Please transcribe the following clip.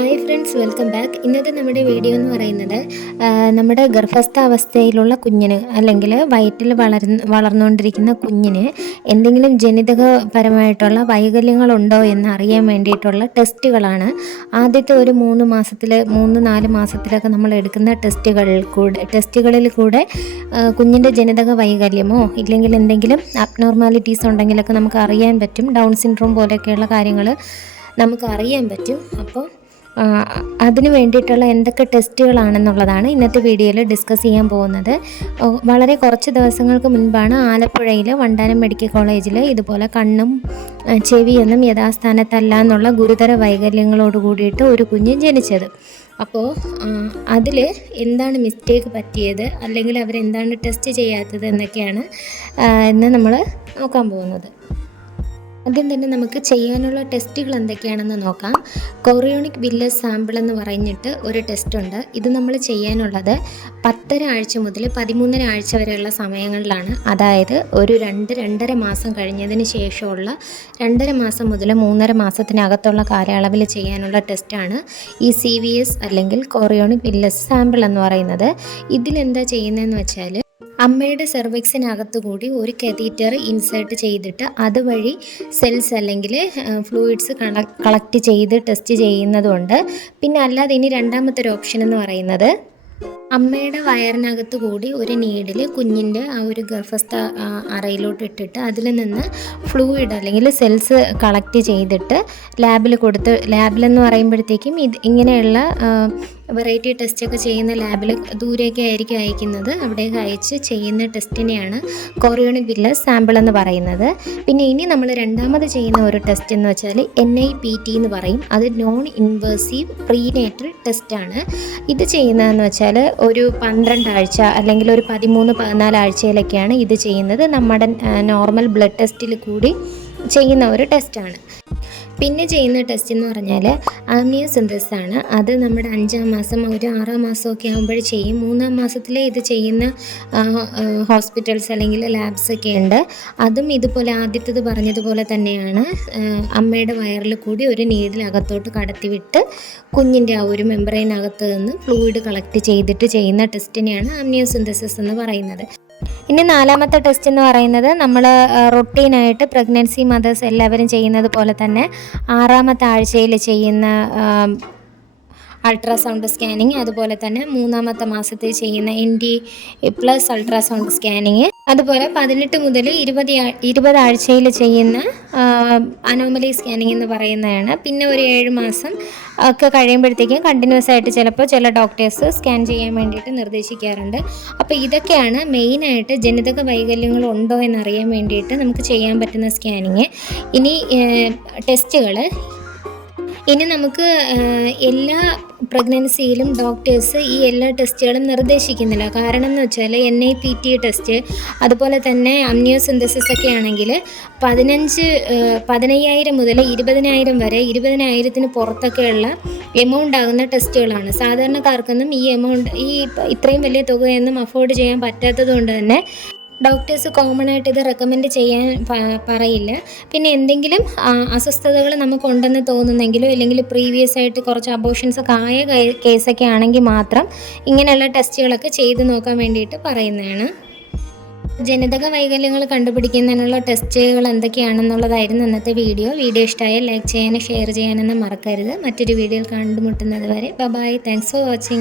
Hi friends welcome back ഇന്നത്തെ നമ്മുടെ video എന്ന് പറയുന്നത് നമ്മുടെ ഗർഭസ്ഥാവസ്ഥയിലുള്ള കുഞ്ഞിന് അല്ലെങ്കിൽ വയറ്റിൽ വളർന്ന് വളർന്നുകൊണ്ടിരിക്കുന്ന കുഞ്ഞിന് എന്തെങ്കിലും ജനിതകപരമായിട്ടുള്ള വൈകല്യങ്ങളുണ്ടോ എന്ന് അറിയാൻ വേണ്ടിയിട്ടുള്ള ടെസ്റ്റുകളാണ്. ആദ്യത്തെ ഒരു മൂന്ന് മാസത്തിൽ മൂന്ന് നാല് മാസത്തിലൊക്കെ നമ്മൾ എടുക്കുന്ന ടെസ്റ്റുകളിൽ കൂടെ ടെസ്റ്റുകളിൽ കൂടെ കുഞ്ഞിന്റെ ജനിതക വൈകല്യമോ ഇല്ലെങ്കിൽ എന്തെങ്കിലും അബ്നോർമാലിറ്റീസ് ഉണ്ടെങ്കിലൊക്കെ നമുക്ക് അറിയാൻ പറ്റും. ഡൗൺ സിൻഡ്രോം പോലെയൊക്കെയുള്ള കാര്യങ്ങൾ നമുക്ക് അറിയാൻ പറ്റും. അപ്പോൾ അതിന് വേണ്ടിയിട്ടുള്ള എന്തൊക്കെ ടെസ്റ്റുകളാണെന്നുള്ളതാണ് ഇന്നത്തെ വീഡിയോയിൽ ഡിസ്കസ് ചെയ്യാൻ പോകുന്നത്. വളരെ കുറച്ച് ദിവസങ്ങൾക്ക് മുൻപാണ് ആലപ്പുഴയിൽ വണ്ടാനം മെഡിക്കൽ കോളേജിൽ ഇതുപോലെ കണ്ണും ചെവി ചെവിയൊന്നും യഥാസ്ഥാനത്തല്ല എന്നുള്ള ഗുരുതര വൈകല്യങ്ങളോട് കൂടിയിട്ട് ഒരു കുഞ്ഞ് ജനിച്ചത്. അപ്പോൾ അതിൽ എന്താണ് മിസ്റ്റേക്ക് പറ്റിയത്? അല്ലെങ്കിൽ അവരെന്താണ് ടെസ്റ്റ് ചെയ്യാത്തത് എന്നൊക്കെയാണ് ഇന്ന് നമ്മൾ നോക്കാൻ പോകുന്നത്. ആദ്യം തന്നെ നമുക്ക് ചെയ്യാനുള്ള ടെസ്റ്റുകൾ എന്തൊക്കെയാണെന്ന് നോക്കാം. കൊറിയോണിക് വില്ലസ് സാമ്പിൾ എന്ന് പറഞ്ഞിട്ട് ഒരു ടെസ്റ്റ് ഉണ്ട്. ഇത് നമ്മൾ ചെയ്യാനുള്ളത് പത്തര ആഴ്ച മുതൽ പതിമൂന്നര ആഴ്ച വരെയുള്ള സമയങ്ങളിലാണ്. അതായത് ഒരു രണ്ട് രണ്ടര മാസം കഴിഞ്ഞതിന് ശേഷമുള്ള രണ്ടര മാസം മുതൽ മൂന്നര മാസത്തിനകത്തുള്ള കാലയളവിൽ ചെയ്യാനുള്ള ടെസ്റ്റാണ് ഈ സി വി എസ് അല്ലെങ്കിൽ കൊറിയോണിക് വില്ലസ് സാമ്പിൾ എന്ന് പറയുന്നത്. ഇതിലെന്താ ചെയ്യുന്നതെന്ന് വെച്ചാൽ അമ്മയുടെ സെർവിക്സിനകത്ത് കൂടി ഒരു കെതീറ്റർ ഇൻസേർട്ട് ചെയ്തിട്ട് അതുവഴി സെൽസ് അല്ലെങ്കിൽ ഫ്ലൂയിഡ്സ് കളക്ട് ചെയ്ത് ടെസ്റ്റ് ചെയ്യുന്നതുണ്ട്. പിന്നെ അല്ലാതെ ഇനി രണ്ടാമത്തെ ഒരു ഓപ്ഷൻ എന്ന് പറയുന്നത് അമ്മയുടെ വയറിനകത്ത് കൂടി ഒരു നീഡിൽ കുഞ്ഞിന്റെ ആ ഒരു ഗർഭസ്ഥ അറയിലോട്ട് ഇട്ടിട്ട് അതിൽ നിന്ന് ഫ്ലൂയിഡ് അല്ലെങ്കിൽ സെൽസ് കളക്ട് ചെയ്തിട്ട് ലാബിൽ കൊടുത്ത് ലാബിലെന്ന് പറയുമ്പോഴത്തേക്കും ഇത് ഇങ്ങനെയുള്ള വെറൈറ്റി ടെസ്റ്റൊക്കെ ചെയ്യുന്ന ലാബിൽ ദൂരെയൊക്കെ ആയിരിക്കും അയക്കുന്നത്. അവിടേക്ക് അയച്ച് ചെയ്യുന്ന ടെസ്റ്റിനെയാണ് കൊറിയോണിക് വില്ലസ് സാമ്പിൾ എന്ന് പറയുന്നത്. പിന്നെ ഇനി നമ്മൾ രണ്ടാമത് ചെയ്യുന്ന ഒരു ടെസ്റ്റ് എന്ന് വെച്ചാൽ എൻ ഐ പി ടി എന്ന് പറയും. അത് നോൺ ഇൻവേസീവ് പ്രീനേറ്റൽ ടെസ്റ്റാണ് ഇത് ചെയ്യുന്നതെന്ന് വെച്ചാൽ ഒരു പന്ത്രണ്ടാഴ്ച അല്ലെങ്കിൽ ഒരു പതിമൂന്ന് പതിനാലാഴ്ചയിലൊക്കെയാണ് ഇത് ചെയ്യുന്നത്. നമ്മുടെ നോർമൽ ബ്ലഡ് ടെസ്റ്റിൽ കൂടി ചെയ്യുന്ന ഒരു ടെസ്റ്റാണ്. പിന്നെ ചെയ്യുന്ന ടെസ്റ്റ് എന്ന് പറഞ്ഞാൽ ആമിയ സിന്തസ് ആണ് അത് നമ്മുടെ അഞ്ചാം മാസം ഒരു ആറാം മാസമൊക്കെ ആകുമ്പോൾ ചെയ്യും. മൂന്നാം മാസത്തിൽ ഇത് ചെയ്യുന്ന ഹോസ്പിറ്റൽസ് അല്ലെങ്കിൽ ലാബ്സ് ഒക്കെ ഉണ്ട്. അതും ഇതുപോലെ ആദ്യത്തേത് പറഞ്ഞതുപോലെ തന്നെയാണ്. അമ്മയുടെ വയറിൽ കൂടി ഒരു നീഡിലകത്തോട്ട് കടത്തിവിട്ട് കുഞ്ഞിന്റെ ആ ഒരു മെമ്പറൈനകത്ത് നിന്ന് ഫ്ലൂയിഡ് കളക്ട് ചെയ്തിട്ട് ചെയ്യുന്ന ടെസ്റ്റിനെയാണ് ആംനിയോസിന്തസിസ് എന്ന് പറയുന്നത്. ഇനി നാലാമത്തെ ടെസ്റ്റ് എന്ന് പറയുന്നത് നമ്മൾ റൊട്ടീനായിട്ട് പ്രഗ്നൻസി മദേഴ്സ് എല്ലാവരും ചെയ്യുന്നത് പോലെ തന്നെ ആറാമത്തെ ആഴ്ചയിൽ ചെയ്യുന്ന അൾട്രാസൗണ്ട് സ്കാനിങ് അതുപോലെ തന്നെ മൂന്നാമത്തെ മാസത്തിൽ ചെയ്യുന്ന N D plus ultrasound scanning. അതുപോലെ പതിനെട്ട് മുതൽ ഇരുപത് ഇരുപത് ആഴ്ചയിൽ ചെയ്യുന്ന അനോമലി സ്കാനിങ് എന്ന് പറയുന്നതാണ്. പിന്നെ ഒരു ഏഴ് മാസം ഒക്കെ കഴിയുമ്പോഴത്തേക്കും കണ്ടിന്യൂസ് ആയിട്ട് ചിലപ്പോൾ ചില ഡോക്ടേഴ്സ് സ്കാൻ ചെയ്യാൻ വേണ്ടിയിട്ട് നിർദ്ദേശിക്കാറുണ്ട്. അപ്പോൾ ഇതൊക്കെയാണ് മെയിനായിട്ട് ജനിതക വൈകല്യങ്ങൾ ഉണ്ടോ എന്നറിയാൻ വേണ്ടിയിട്ട് നമുക്ക് ചെയ്യാൻ പറ്റുന്ന സ്കാനിങ് ഇനി ടെസ്റ്റുകൾ ഇനി നമുക്ക് എല്ലാ പ്രഗ്നൻസിയിലും ഡോക്ടേഴ്സ് ഈ എല്ലാ ടെസ്റ്റുകളും നിർദ്ദേശിക്കുന്നില്ല. കാരണം എന്ന് വെച്ചാൽ N I P T test അതുപോലെ തന്നെ അമ്നിയോസിന്തസിസ് ഒക്കെ ആണെങ്കിൽ പതിനഞ്ച് പതിനയ്യായിരം മുതൽ ഇരുപതിനായിരം വരെ ഇരുപതിനായിരത്തിന് പുറത്തൊക്കെയുള്ള എമൗണ്ട് ആകുന്ന ടെസ്റ്റുകളാണ്. സാധാരണക്കാർക്കൊന്നും ഈ എമൗണ്ട് ഈ ഇത്രയും വലിയ തുകയൊന്നും അഫോർഡ് ചെയ്യാൻ പറ്റാത്തത് കൊണ്ട് തന്നെ ഡോക്ടേഴ്സ് കോമൺ ആയിട്ട് ഇത് റെക്കമെൻഡ് ചെയ്യാൻ പറയില്ല. പിന്നെ എന്തെങ്കിലും അസ്വസ്ഥതകൾ നമുക്കുണ്ടെന്ന് തോന്നുന്നെങ്കിലോ അല്ലെങ്കിൽ പ്രീവിയസ് ആയിട്ട് കുറച്ച് അബോഷൻസ് ഒക്കെ ആയ കേസൊക്കെ ആണെങ്കിൽ മാത്രം ഇങ്ങനെയുള്ള ടെസ്റ്റുകളൊക്കെ ചെയ്ത് നോക്കാൻ വേണ്ടിയിട്ട് പറയുന്നതാണ്. ജനിതക വൈകല്യങ്ങൾ കണ്ടുപിടിക്കുന്നതിനുള്ള ടെസ്റ്റുകൾ എന്തൊക്കെയാണെന്നുള്ളതായിരുന്നു ഇന്നത്തെ വീഡിയോ വീഡിയോ ഇഷ്ടമായാൽ ലൈക്ക് ചെയ്യാനും ഷെയർ ചെയ്യാനൊന്നും മറക്കരുത്. മറ്റൊരു വീഡിയോയിൽ കണ്ടുമുട്ടുന്നത് വരെ ബൈ താങ്ക്സ് ഫോർ വാച്ചിങ്